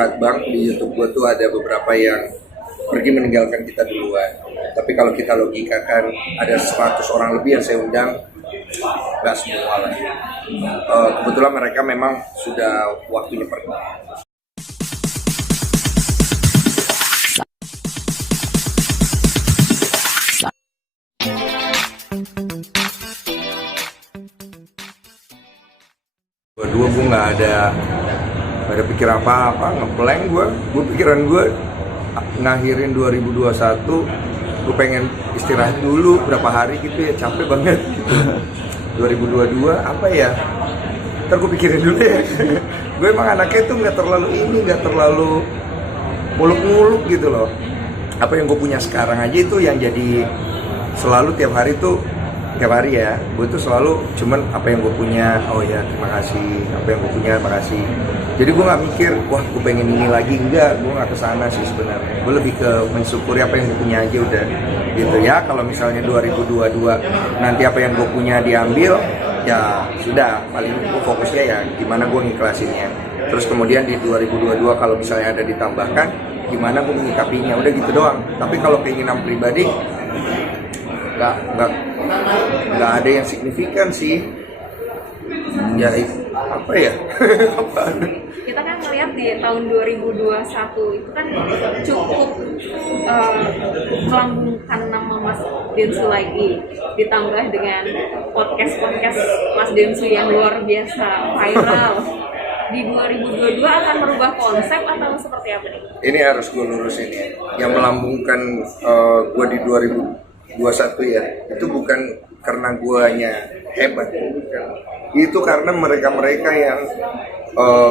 curhat bang, di YouTube gue tuh ada beberapa yang pergi meninggalkan kita duluan. Tapi kalau kita logikakan ada 100 orang lebih yang saya undang, nggak semua lah. Kebetulan mereka memang sudah waktunya pergi. Dua gue nggak ada pikir apa-apa, ngeblank gue pikiran gue ngakhirin 2021, gue pengen istirahat dulu berapa hari gitu ya, capek banget gitu. 2022 apa ya, ntar gue pikirin dulu ya. Gue emang anaknya tuh nggak terlalu muluk-muluk gitu loh. Apa yang gue punya sekarang aja itu yang jadi selalu tiap hari ya, gue tuh selalu cuman apa yang gue punya, oh ya terima kasih, apa yang gue punya terima kasih. Jadi gue nggak mikir, wah gue pengen ini lagi, enggak, gue nggak kesana sih sebenarnya. Gue lebih ke mensyukuri apa yang gue punya aja udah gitu ya. Kalau misalnya 2022 nanti apa yang gue punya diambil, ya sudah, paling gue fokusnya ya gimana gue ngiklasinnya. Terus kemudian di 2022 kalau misalnya ada ditambahkan, gimana gue menyikapinya, udah gitu doang. Tapi kalau keinginan pribadi nggak ada yang signifikan sih. Ya apa ya? Kita kan ngeliat di tahun 2021 itu kan cukup melambungkan nama Mas Densu lagi, ditambah dengan podcast Mas Densu yang luar biasa viral. Di 2022 akan merubah konsep atau seperti apa nih? Ini harus gue lurusin ya. Yang melambungkan gue di 2021 ya, itu bukan karena guanya hebat, bukan. Itu karena mereka yang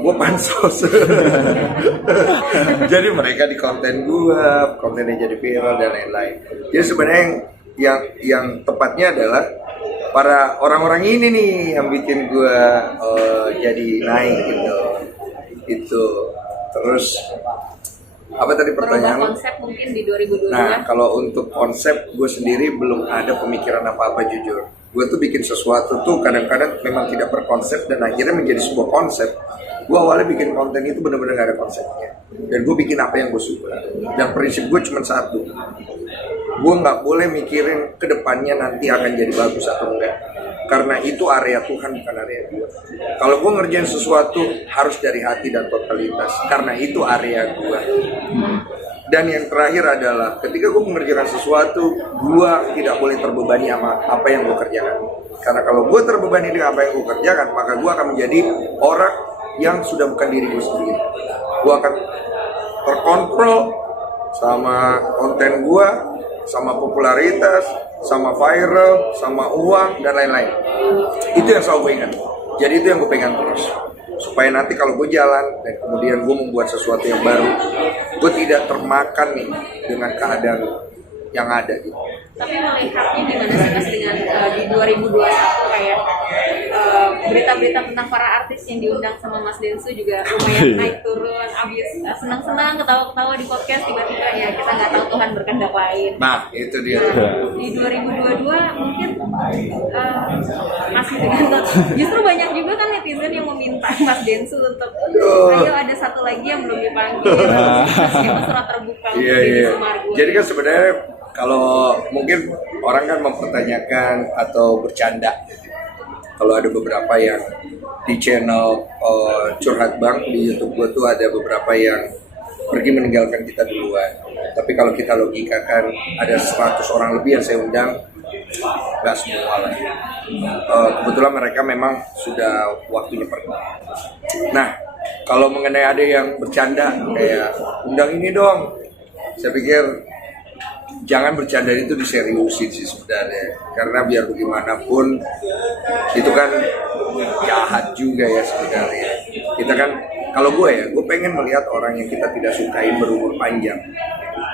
gue pansos. Jadi mereka di konten gue, kontennya jadi viral dan lain-lain. Jadi sebenarnya yang tepatnya adalah para orang-orang ini nih yang bikin gue jadi naik gitu. Itu terus apa tadi pertanyaan? Konsep mungkin di 2022. Nah, kalau untuk konsep gue sendiri belum ada pemikiran apa-apa jujur. Gue tuh bikin sesuatu tuh kadang-kadang memang tidak berkonsep dan akhirnya menjadi sebuah konsep. Gue awalnya bikin konten itu benar-benar gak ada konsepnya. Dan gue bikin apa yang gue suka. Dan prinsip gue cuma satu. Gue nggak boleh mikirin ke depannya nanti akan jadi bagus atau enggak. Karena itu area Tuhan, bukan area gue. Kalau gue ngerjain sesuatu harus dari hati dan totalitas. Karena itu area gue. Dan yang terakhir adalah ketika gue mengerjakan sesuatu, gue tidak boleh terbebani sama apa yang gue kerjakan. Karena kalau gue terbebani dengan apa yang gue kerjakan, maka gue akan menjadi orang yang sudah bukan diri gue sendiri. Gue akan terkontrol sama konten gue, sama popularitas, sama viral, sama uang, dan lain-lain. Itu yang selalu gue ingat. Jadi itu yang gue pegang terus. Supaya nanti kalau gue jalan dan kemudian gue membuat sesuatu yang baru, gue tidak termakan nih dengan keadaan yang ada gitu. Tapi melihatnya gimana sih Mas dengan di 2021 kayak berita-berita tentang para artis yang diundang sama Mas Densu juga lumayan naik turun, abis senang-senang ketawa-ketawa di podcast, tiba-tiba ya kita nggak tahu Tuhan berkehendak lain. Nah itu dia. Di 2022 mungkin masih dengan justru banyak juga kan netizen yang meminta Mas Densu untuk ayo ada satu lagi yang belum dipanggil, itu surat terbuka untuk Deddy Sumargo. Jadi kan sebenarnya kalau mungkin orang kan mempertanyakan atau bercanda, kalau ada beberapa yang di channel curhat bang di YouTube gue tuh ada beberapa yang pergi meninggalkan kita duluan. Tapi kalau kita logikakan ada 100 orang lebih yang saya undang, nggak semua lah. Kebetulan mereka memang sudah waktunya pergi. Nah, kalau mengenai ada yang bercanda kayak undang ini dong, saya pikir jangan bercanda itu diseriusin sih sebenarnya, karena biar bagaimanapun itu kan jahat juga ya sebenarnya. Kita kan, kalau gue pengen melihat orang yang kita tidak sukain berumur panjang.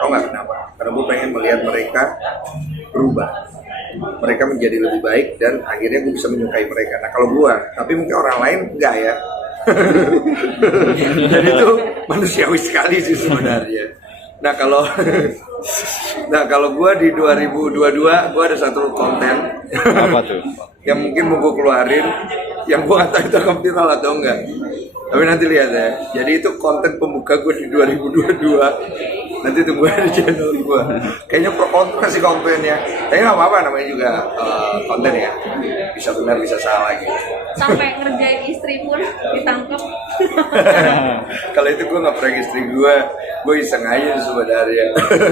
Tau nggak kenapa? Karena gue pengen melihat mereka berubah, mereka menjadi lebih baik dan akhirnya gue bisa menyukai mereka. Nah kalau gue, tapi mungkin orang lain enggak ya. Jadi itu manusiawi sekali sih sebenarnya. Nah kalau Nah kalau gue di 2022 gue ada satu konten Apa tuh? yang mungkin mau gue keluarin, yang gue nggak tahu itu akan viral atau enggak. Tapi nanti lihat ya. Jadi itu konten pembuka gue di 2022. Nanti tunggu di channel gue. Kayaknya pro kontra sih kontennya. Tapi nggak apa-apa, namanya juga konten ya. Bisa benar bisa salah gitu. Sampai ngerjain istri pun ditangkap. Kalau itu gue nggak prank istri gue iseng aja sebenarnya.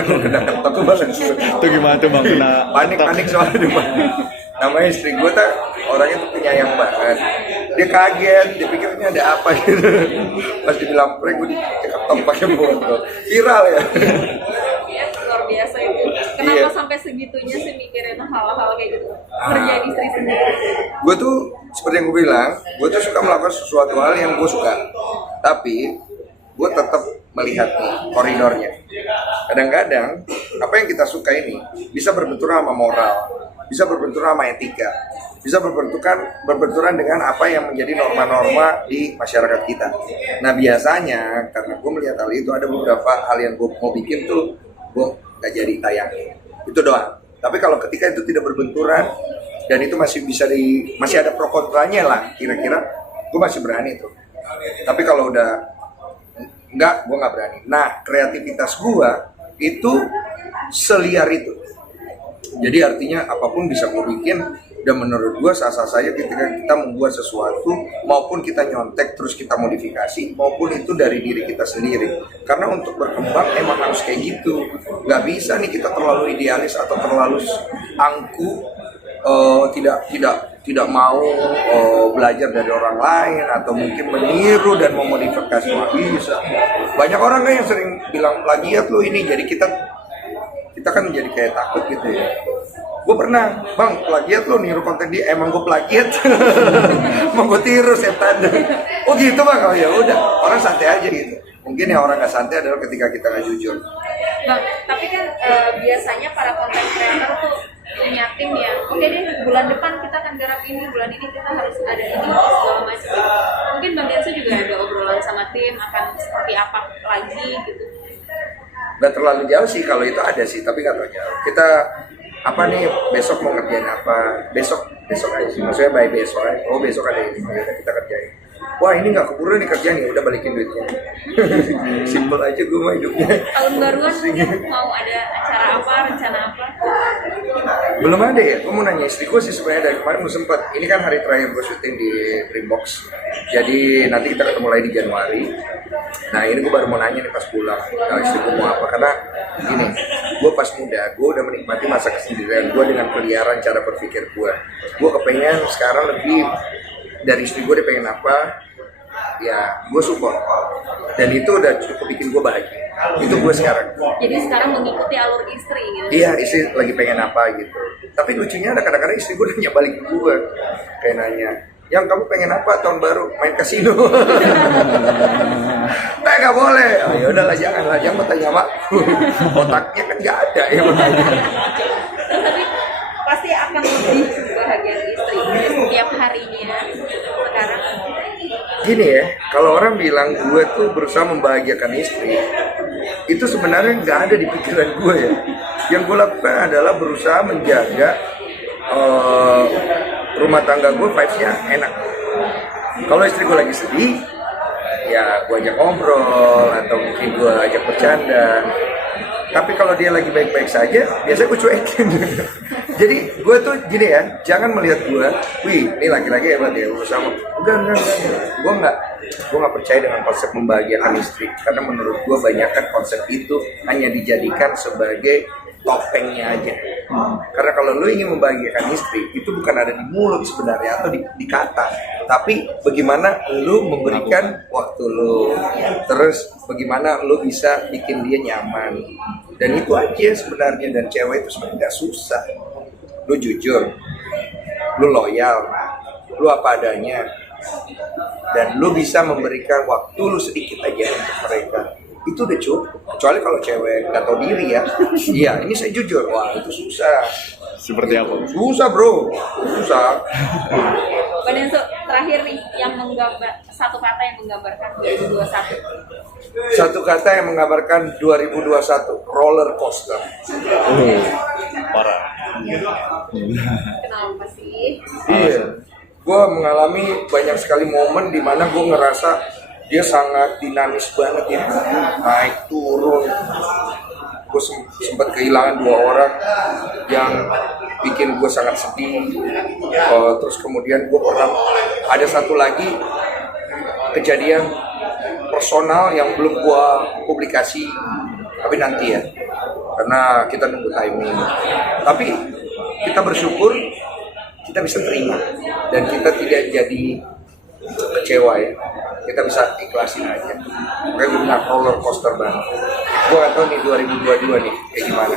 Gue kena ketok banget. Itu gimana tuh bang kena Panik soalnya di mana. Namanya istri gue tuh orangnya tuh penyayang banget. Dia kaget, dia pikirnya ada apa gitu. Pas dibilang prank gue diketok pakai botol. Viral ya. Ya, luar biasa itu. Kenapa Iya. sampai segitunya sih mikirin hal-hal kayak gitu? Ngerjain istri sendiri. Gue tuh seperti yang gue bilang, gue tuh suka melakukan sesuatu hal yang gue suka. Tapi gue tetap melihat nih koridornya. Kadang-kadang apa yang kita suka ini bisa berbenturan sama moral, bisa berbenturan sama etika, bisa berbenturan dengan apa yang menjadi norma-norma di masyarakat kita. Nah biasanya karena gue melihat hal itu, ada beberapa hal yang gue mau bikin tuh gue nggak jadi tayang. Itu doang. Tapi kalau ketika itu tidak berbenturan dan itu masih masih ada pro kontranya lah, kira-kira gue masih berani tuh. Tapi kalau udah enggak, gue nggak berani. Nah kreativitas gue itu seliar itu. Jadi artinya apapun bisa gue bikin, dan menurut gue sah-sah saja ketika kita membuat sesuatu, maupun kita nyontek terus kita modifikasi, maupun itu dari diri kita sendiri. Karena untuk berkembang emang harus kayak gitu. Gak bisa nih kita terlalu idealis atau terlalu angku, tidak mau belajar dari orang lain atau mungkin meniru dan memodifikasi. Nggak bisa. Banyak orang kan yang sering bilang plagiat lo ini, jadi kita kan jadi kayak takut gitu ya. Gue pernah, bang, plagiat lo niru konten dia, emang gue plagiat. Emang gue tiru setan. Oh gitu bang, oh ya udah, orang santai aja gitu. Mungkin yang orang nggak santai adalah ketika kita nggak jujur. Bang, tapi kan biasanya para konten kreator tuh punya tim ya. Oke deh, bulan depan kita akan garap ini, bulan ini kita harus ada ini, segala macam. Mungkin Bang Densu juga ada obrolan sama tim akan seperti apa lagi gitu. Gak terlalu jauh sih, kalau itu ada sih, tapi gak terlalu jauh. Kita apa nih, besok mau ngerjain apa, besok aja sih, maksudnya by besok aja. Oh besok ada ini, ya udah kita kerjain. Wah ini nggak keburu nih kerjaan, ya udah balikin duitnya. Simple aja gue mah hidupnya. Tahun baruan mungkin mau ada acara apa, rencana apa? Belum ada ya, gue mau nanya istri gue sih sebenarnya dari kemarin belum sempet. Ini kan hari terakhir gue syuting di Dreambox, jadi nanti kita ketemu lagi di Januari. Nah ini gue baru mau nanya nih pas pulang, nah, istri gue mau apa, karena gini, gue pas muda, gue udah menikmati masa kesendirian gue dengan keliaran cara berpikir gue. Gue kepengen sekarang lebih dari istri gue, dia pengen apa, ya gue support. Dan itu udah cukup bikin gue bahagia. Itu gue sekarang. Jadi sekarang mengikuti alur istri gitu. Iya, istri lagi pengen apa gitu. Tapi lucunya ada kadang-kadang istri gue nanya balik ke gue, kayak nanya, yang kamu pengen apa tahun baru? Main kasino. Nggak boleh. Oh, ya udahlah, janganlah, jangan bertanya mak. Otaknya kan nggak ada ya bertanya. Terus tapi pasti akan lebih bahagia istri setiap harinya sekarang. Gini ya, kalau orang bilang gue tuh berusaha membahagiakan istri, itu sebenarnya nggak ada di pikiran gue ya. Yang gue lakukan adalah berusaha menjaga rumah tangga gue vibes-nya enak. Kalau istri gue lagi sedih, ya gue ajak ngobrol atau mungkin gue ajak bercanda. Tapi kalau dia lagi baik-baik saja, biasanya gue cuekin. Jadi gue tuh gini ya, jangan melihat gue, wih ini laki-laki hebat ya, berusaha. Enggak. Gue nggak percaya dengan konsep membahagiakan istri, karena menurut gue banyakkan konsep itu hanya dijadikan sebagai topengnya aja. Karena kalau lu ingin membahagiakan istri, itu bukan ada di mulut sebenarnya atau di kata, tapi bagaimana lu memberikan waktu lu, terus bagaimana lu bisa bikin dia nyaman. Dan itu aja sebenarnya, dan cewek itu sebenarnya nggak susah. Lu jujur, lu loyal, lu apa adanya, dan lu bisa memberikan waktu lu sedikit aja untuk mereka. Itu udah cukup. Kecuali kalau cewek nggak tahu diri ya. Iya, ini saya jujur. Wah, itu susah. Seperti apa? Susah, bro. Susah. Bang Densu, terakhir nih yang menggambar satu kata yang menggambarkan 2021. Satu kata yang menggambarkan 2021, roller coaster. Parah. Kenapa sih? Iya, gue mengalami banyak sekali momen di mana gue ngerasa dia sangat dinamis banget ya, naik turun. Gue sempat kehilangan 2 orang yang bikin gue sangat sedih. Terus kemudian gue pernah ada satu lagi kejadian personal yang belum gue publikasi, tapi nanti ya, karena kita nunggu timing. Tapi kita bersyukur kita bisa terima dan kita tidak jadi kecewa ya, kita bisa ikhlasin aja. Makanya gue bilang roller coaster banget. Gue gak tau nih 2022 nih kayak gimana.